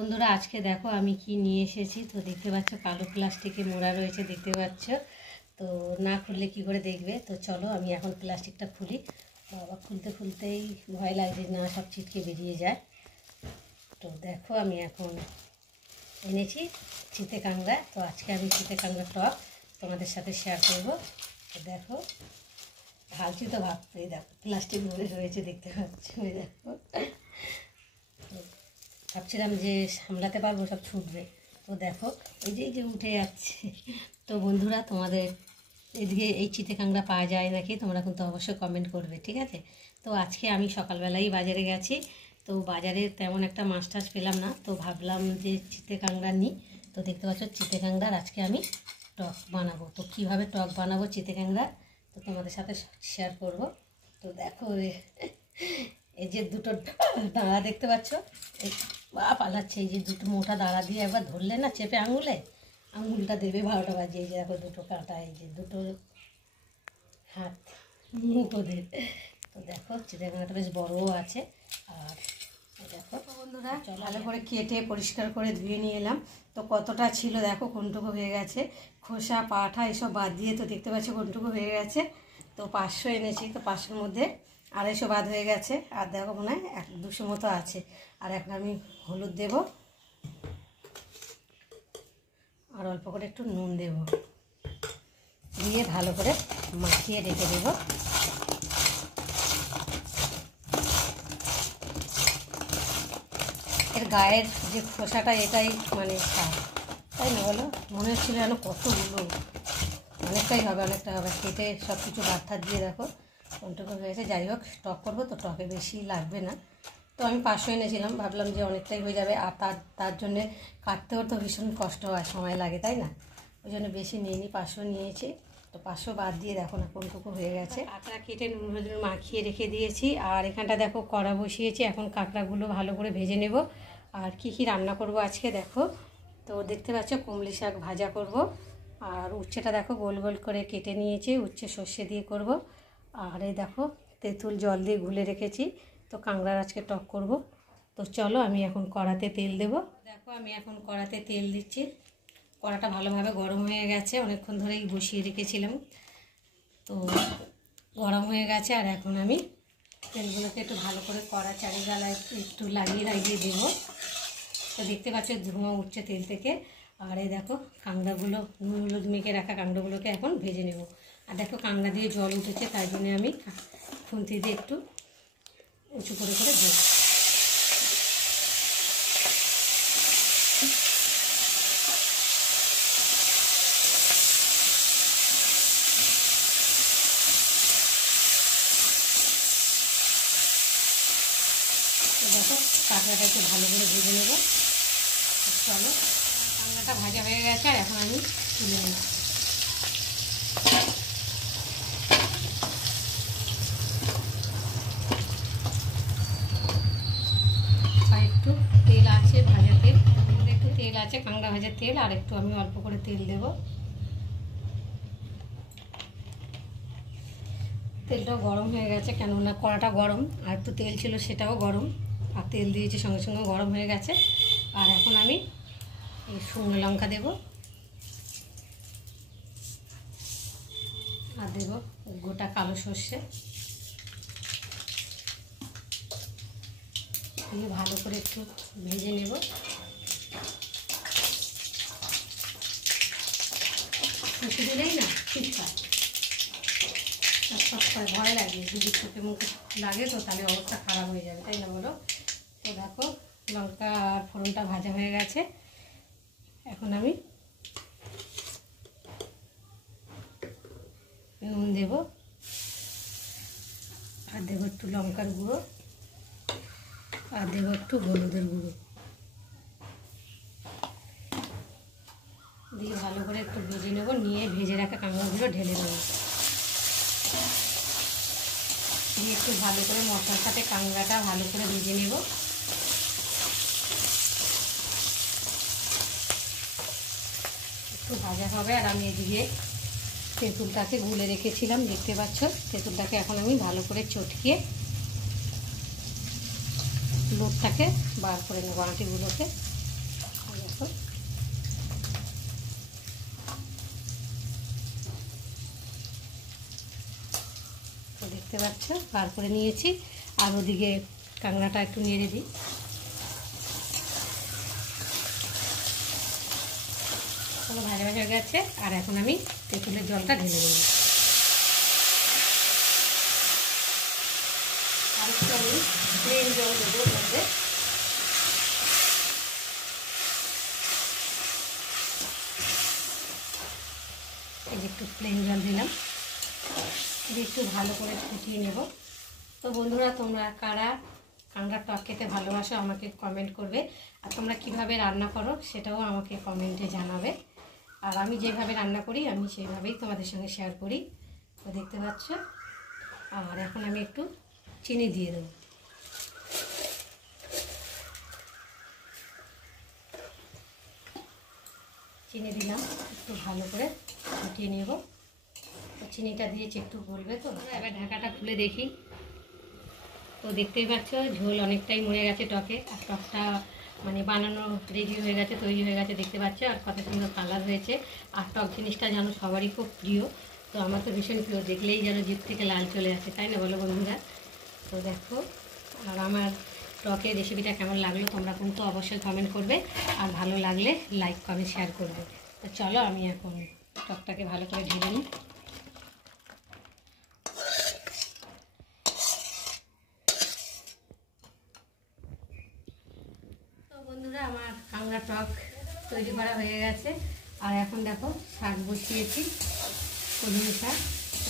বন্ধুরা আজকে দেখো আমি কি নিয়ে এসেছি। তো দেখতে পাচ্ছ কালো প্লাস্টিকে মোড়া রয়েছে, দেখতে পাচ্ছ। তো না খুললে কি করে দেখবে। তো চলো আমি এখন প্লাস্টিকটা খুলি। বাবা, খুলতে খুলতেই ভয় লাগছে না সব ছিটকে বেরিয়ে যায়। তো দেখো আমি এখন এনেছি চিতে কাঁকড়া। তো আজকে আমি চিতে কাঁকড়া টক তোমাদের সাথে শেয়ার করব। তো দেখো ঢালছি তো ভাবতেই দেখো প্লাস্টিক ভরে রয়েছে, দেখতে পাচ্ছ। দেখো ভাবছিলাম যে সামলাতে পারবো, সব ছুটবে। তো দেখো এই যে উঠে যাচ্ছে। তো বন্ধুরা তোমাদের এদিকে এই চিতে কাঁকড়া পাওয়া যায় নাকি তোমরা কিন্তু অবশ্যই কমেন্ট করবে, ঠিক আছে। তো আজকে আমি সকালবেলাই বাজারে গেছি। তো বাজারে তেমন একটা মাছ টাছ পেলাম না, তো ভাবলাম যে চিতে কাঁকড়া নিই। তো দেখতে পাচ্ছ চিতে কাঁকড়ার আজকে আমি টক বানাবো। তো কীভাবে টক বানাবো চিতে কাঁকড়া তো তোমাদের সাথে শেয়ার করব। তো দেখো এই যে দুটো দাঁড়া দেখতে পাচ্ছ, এই বা পালাচ্ছে। এই যে দুটো মোটা দাঁড়া দিয়ে একবার ধরলে না চেপে আঙুলটা দেবে 12টা বাজিয়ে। এই যে দেখো দুটো কাঁটা, এই যে দুটো হাত মুখ ওদের। তো দেখো চিতে কাঁকড়াটা বেশ বড়ও আছে। আর দেখো বন্ধুরা ভালো করে কেটে পরিষ্কার করে ধুয়ে নিয়ে এলাম। তো কতটা ছিল দেখো কোনটুকু হয়ে গেছে, খোসা পাঠা এসব বাদ দিয়ে। তো দেখতে পাচ্ছ কোনটুকু হয়ে গেছে। তো 500 এনেছি, তো 500-র মধ্যে 250 বাদ হয়ে গেছে। আর দেখো মনে হয় 100-200 মতো আছে। আর এখন আমি হলুদ দেব, আর অল্প করে একটু নুন দেব, দিয়ে ভালো করে মাখিয়ে রেখে দেব। এর গায়ের যে খোসাটা এটাই মানে স্বাদ, তাই না বলো? মনে হচ্ছিল যেন কতগুলো, অনেকটাই হবে, অনেকটা হবে। কেটে সব কিছু বাদ দিয়ে দেখো কোনটুকু হয়েছে। যাই হোক টক করবো তো টকে বেশি লাগবে না। তো আমি 500 এনেছিলাম, ভাবলাম যে অনেকটাই হয়ে যাবে। আর তার জন্যে কাটতেও তো ভীষণ কষ্ট হয়, সময় লাগে, তাই না? ওই জন্য বেশি নিইনি, 500 নিয়েছি। তো 500 বাদ দিয়ে দেখো না কোনটুকু হয়ে গেছে। কাঁকড়া কেটে নুন হলুদ মাখিয়ে রেখে দিয়েছি। আর এখানটা দেখো কড়া বসিয়েছি, এখন কাঁকড়াগুলো ভালো করে ভেজে নেব। আর কি কি রান্না করব আজকে দেখো। তো দেখতে পাচ্ছ কমলি শাক ভাজা করব। আর উচ্ছেটা দেখো গোল গোল করে কেটে নিয়েছি, উচ্ছে সর্ষে দিয়ে করব। আর এই দেখো তেঁতুল জল দিয়ে গুলে রেখেছি। তো কাঁকড়ার আজকে টক করব। তো চলো আমি এখন কড়াতে তেল দেব। দেখো আমি এখন কড়াতে তেল দিচ্ছি। কড়াটা ভালোভাবে গরম হয়ে গেছে, অনেকক্ষণ ধরেই বসিয়ে রেখেছিলাম। তো গরম হয়ে গেছে। আর এখন আমি তেলগুলোকে একটু ভালো করে কড়া চারিগালায় একটু লাগিয়ে দেবো। তো দেখতে পাচ্ছ ধোঁয়া উঠছে তেল থেকে। আর এই দেখো কাঁকড়াগুলো নুন হলুদ মেখে রাখা কাঁকড়াগুলোকে এখন ভেজে নেব। আর দেখো কাঁকড়া দিয়ে জল উঠেছে, তাই জন্য আমি খুন্তি দিয়ে একটু উঁচু করে দেব। দেখো কাঁকড়াটা একটু ভালো করে ভেজে নেব। চলো কাঁকড়াটা ভাজা হয়ে গেছে, আর এখন আমি তুলে নেব। আর একটু তেল আছে, ভাজা তেল, একটু তেল আছে কাঁকড়া ভাজার তেল। আর একটু আমি অল্প করে তেল দেব। তেলটাও গরম হয়ে গেছে, কেননা কড়াটা গরম, আর একটু তেল ছিল সেটাও গরম। আর তেল দিয়েছি সঙ্গে সঙ্গে গরম হয়ে গেছে। আর এখন আমি এই শুকনো লঙ্কা দেব, আর দেব গোটা কালো সর্ষে দিয়ে ভালো করে একটু ভেজে নেব। সর্ষে দিলেই না শীতকাল সব ভয় লাগে, যদি চোখে মুখে লাগে তো তাহলে অবস্থা খারাপ হয়ে যাবে, তাই না বলো? তো দেখো লঙ্কা আর ফোড়নটা ভাজা হয়ে গেছে। এখন আমি নুন দেব, আর দেবো একটু লঙ্কার গুঁড়ো, আর দেবো একটু হলুদের গুঁড়ো দিয়ে ভালো করে একটু ভেজে নেব। নিয়ে ভেজে রাখা কাঁকড়াগুলো ঢেলে নেব, দিয়ে একটু ভালো করে মশলার সাথে কাঁকড়াটা ভালো করে ভেজে নেব। একটু ভাজা হবে। আর আমি এদিকে তেঁতুলটাকে গুলে রেখেছিলাম, দেখতে পাচ্ছ। তেঁতুলটাকে এখন আমি ভালো করে চটকিয়ে লোটটাকে বার করে নেব, আঁটিগুলোকে। পাচ্ছ বার করে নিয়েছি। আর ওদিকে কাঁকড়াটা একটু নেড়ে দিই। ভাজা ভাজা হয়ে গেছে। আর এখন আমি তেঁতুলের জলটা ঢেলে দেবো। আর একটু আমি প্লেন জল দেবো মধ্যে। এই যে একটু প্লেন জল দিলাম, একটু ভালো করে ফুটিয়ে নেব। তো বন্ধুরা, তোমরা কারা কাঁকড়ার টক খেতে ভালোবাসো আমাকে কমেন্ট করবে। আর তোমরা কিভাবে রান্না করো সেটাও আমাকে কমেন্টে জানাবে। আর আমি যেভাবে রান্না করি আমি সেইভাবেই তোমাদের সঙ্গে শেয়ার করি। তো দেখতে পাচ্ছ। আর এখন আমি একটু চিনি দিয়ে দেবো। চিনি দিলাম, একটু ভালো করে ফুটিয়ে নেব। তো চিনিটা দিয়েছি, একটু গলবে। তো এবার ঢাকাটা খুলে দেখি। তো দেখতেই পাচ্ছ ঝোল অনেকটাই মরে গেছে টকে। আর টকটা মানে বানানো রেডি হয়ে গেছে, তৈরি হয়ে গেছে, দেখতে পাচ্ছ। আর কত সুন্দর কালার হয়েছে। আর টক জিনিসটা যেন সবারই খুব প্রিয়। তো আমার তো ভীষণ প্রিয়, দেখলেই যেন জিভ থেকে লাল চলে আসে, তাই না বলো বন্ধুরা? তো দেখো, আর আমার টকের রেসিপিটা কেমন লাগলো তোমরা কিন্তু অবশ্যই কমেন্ট করবে। আর ভালো লাগলে লাইক কমেন্ট শেয়ার করবে। তো চলো আমি এখন টকটাকে ভালো করে ঢেলে নিই। তো বন্ধুরা, আমার কাঁকড়া টক তৈরি করা হয়ে গেছে। আর এখন দেখো শাক বসিয়েছি, কলমি শাক।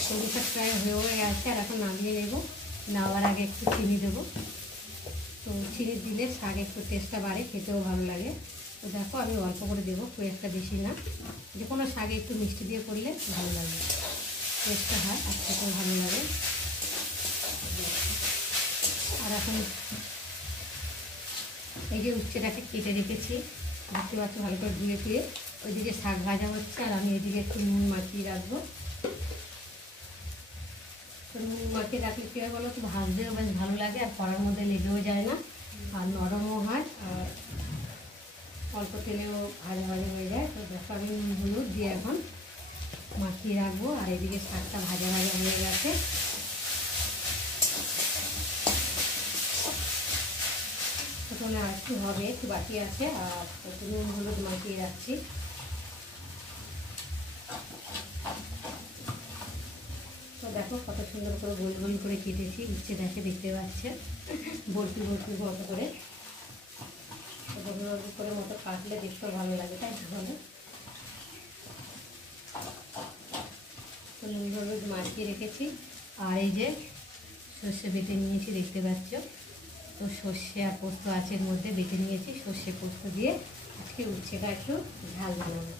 কলমি শাক প্রায় হয়েও গেছে। আর এখন নামিয়ে নেব। নেওয়ার আগে একটু চিনি দেবো। তো চিনি দিলে শাক একটু টেস্টটা বাড়ে, খেতেও ভালো লাগে। তো দেখো আমি অল্প করে দেবো, খুব একটা বেশি না। যে কোনো শাকে একটু মিষ্টি দিয়ে করলে ভালো লাগে, টেস্টটা হয় আর খেতেও ভালো লাগে। আর এখন এই যে উচ্ছেটাকে কেটে রেখেছি, দেখতে পাচ্ছি ভালো করে ধুয়ে ফিরে। ওইদিকে শাক ভাজা হচ্ছে আর আমি এদিকে একটু নুন মাখিয়ে রাখবো। তো নুন মাখিয়ে রাখলে কী হয় বলো তো, ভাজতেও বেশ ভালো লাগে আর কড়ার মধ্যে লেগেও যায় না, আর নরমও হয়, আর অল্প তেলেও ভাজা ভাজা হয়ে যায়। তো দেখো আমি নুন হলুদ দিয়ে এখন মাখিয়ে রাখবো। আর এদিকে শাকটা ভাজা ভাজা হয়ে গেছে। প্রথমে আর একটু হবে, একটু বাকি আছে। আর একটু নুন হলুদ মাখিয়ে রাখছি। তো দেখো কত সুন্দর করে গোল গোল করে কেটেছি উচ্ছে, দেখতে পাচ্ছে বরফি বরফি মতো করে। গোল করে মতো কাটলে দেখতেও ভালো লাগে, তাই ভালো। তো নুন হলুদ মাখিয়ে রেখেছি। আর এই যে সর্ষে বেটে নিয়েছি, দেখতে পাচ্ছ। তো সর্ষে আর পোস্ত আছে এর মধ্যে, বেটে নিয়েছি। সর্ষে পোস্ত দিয়ে আজকে উচ্ছেটা একটু ঝাল বানাবো।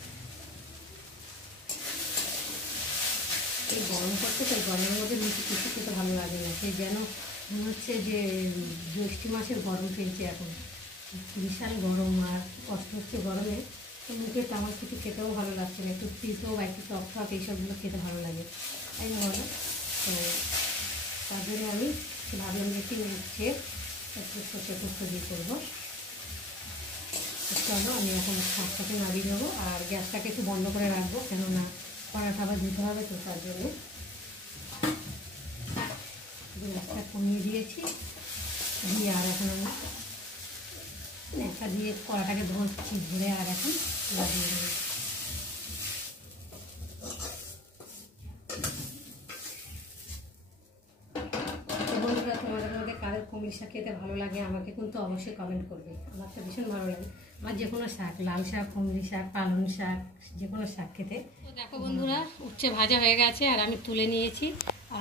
এই গরম করতে তো গরমের মধ্যে লুচি কিছু খেতে ভালো লাগে না, সেই যেন মনে হচ্ছে যে জ্যৈষ্ঠ মাসের গরম ফেলছে এখন। বিশাল গরম আর কষ্ট হচ্ছে গরমে। তো মুখে তেমন কিছু খেতেও ভালো লাগছে না, একটু তিতো বা একটু টক টক এইসবগুলো খেতে ভালো লাগে, তাই না বলো? তো তার জন্য আমি ভাবলাম যে একটু উচ্ছে একটু সর্ষে পোস্ত দিয়ে করবো। চলো আমি এখন শাকটাকে নাড়িয়ে দেবো। আর গ্যাসটাকে একটু বন্ধ করে রাখবো, কেননা কড়াটা আবার দিতে হবে, তো তার জন্য গ্যাসটা কমিয়ে দিয়েছি। দিয়ে আর এখন আমি একটা দিয়ে কড়াটাকে ধরছি, ধরে আর এখন লাগিয়ে দেবো। বন্ধুরা, তোমাদের মধ্যে কাদের কুমড়ি শাক খেতে ভালো লাগে আমাকে কিন্তু অবশ্যই কমেন্ট করবে। আমার তো ভীষণ ভালো লাগে। আমার যে কোনো শাক, লাল শাক, কুমড়ি শাক, পালং শাক, যে কোনো শাক খেতে। তো দেখো বন্ধুরা, উচ্ছে ভাজা হয়ে গেছে আর আমি তুলে নিয়েছি।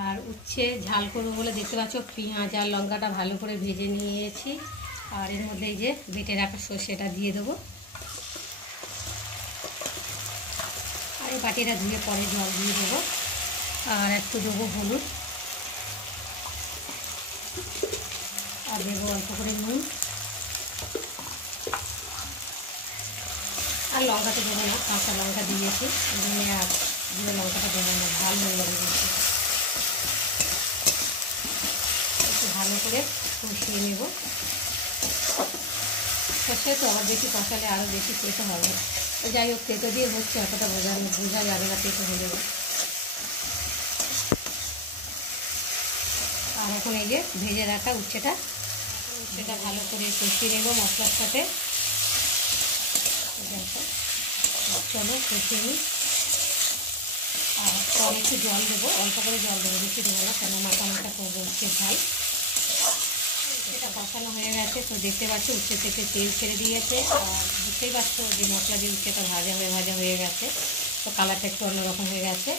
আর উচ্ছে ঝাল করবো বলে দেখতে পাচ্ছ পেঁয়াজ আর লঙ্কাটা ভালো করে ভেজে নিয়েছি। আর এর মধ্যে এই যে বেটে রাখা সর্ষেটা দিয়ে দেবো। আর এই বাটিটা ধুয়ে পরে জল দিয়ে দেবো। আর একটু দেবো হলুদ, আর দেবো অল্প করে নুন। আর লঙ্কাটা দেবো না, কাঁচা লঙ্কা দিয়েছি, আর দিয়ে লঙ্কাটা দেবো না, ঝাল হয়ে যাবে। একটু ভালো করে কষিয়ে নেব। সর্ষে তো আবার বেশি কষালে আরও বেশি তেতো হবে। তো যাই হোক, তেতো দিয়ে হচ্ছে, অতটা বোঝা যাবে না তেতো হয়ে যাবে। এখন এই যে ভেজে রাখা উচ্ছেটা ভালো করে কষিয়ে নেব মশলার সাথে। দেখো, চলো কষিয়ে নিই। আর পরে একটু জল দেবো, অল্প করে জল দেবো, বেশি দেবো না, কেন মাখা মাখা করবো উচ্ছের ঝাল। এটা কষানো হয়ে গেছে, তো দেখতে পাচ্ছ উচ্ছে থেকে তেল ছেড়ে দিয়েছে। আর বুঝতেই পারছো যে মশলা দিয়ে উচ্ছেটা ভাজা হয়ে গেছে, তো কালারটা একটু অন্যরকম হয়ে গেছে।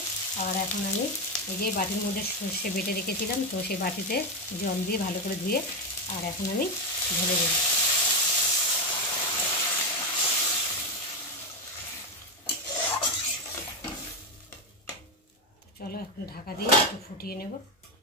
আর এখন আমি এই যে বাটির মধ্যে সর্ষে বেটে রেখেছিলাম, তো সেই বাটিতে জল দিয়ে ভালো করে ধুয়ে আর এখন আমি ঢেলে দেব। চলো এখন ঢাকা দিয়ে একটু ফুটিয়ে নেব।